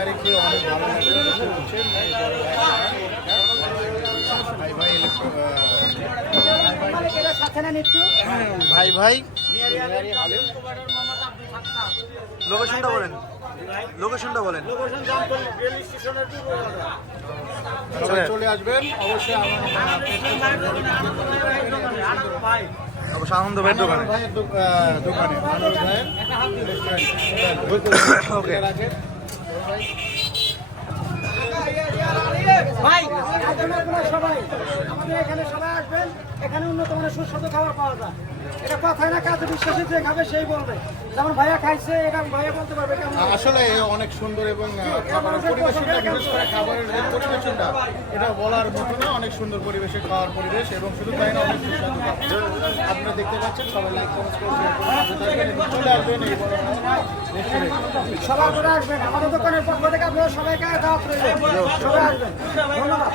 তেহারি খেয়ে অনেক ভালো লাগবে। বুঝছেন, ভাই ভাই ভাই ভাই লোকেশনটা বলেন, লোকেশনটা বলেন। সবাই চলে আসবেন অবশ্যই। অবশ্য আনন্দ ভাইয়ের দোকানে। ভাইয়ের দোকানে আনন্দ ভাইয়ের ওকে। ভাই সবাই আমাদের এখানে সবাই আসবেন, এখানে উন্নত মানের সুস্বাদু খাবার পাওয়া যায়। এটা কথায় না কাজে বিশ্বাসী, যে খাবে সেই বলবে। যেমন ভাইয়া খাইছে, এটা ভাইয়া বলতে পারবে কেমন। আসলে অনেক সুন্দর এবং খাবারের পরিবেশনটা, বিশেষ করে খাবারের যে পরিবেশনটা, এটা বলার মতো না। অনেক সুন্দর পরিবেশে খাওয়ার পরিবেশ এবং শুধু তাই না, অনেক সুস্বাদু খাবার। আপনারা দেখতে পাচ্ছেন, সবাই লাইক কমেন্ট করছেন, চলে আসবেন এই বড় সবাই করে আসবেন আমাদের দোকানের পক্ষ থেকে। আপনারা সবাইকে দাওয়াত রইল, সবাই আসবেন। ধন্যবাদ।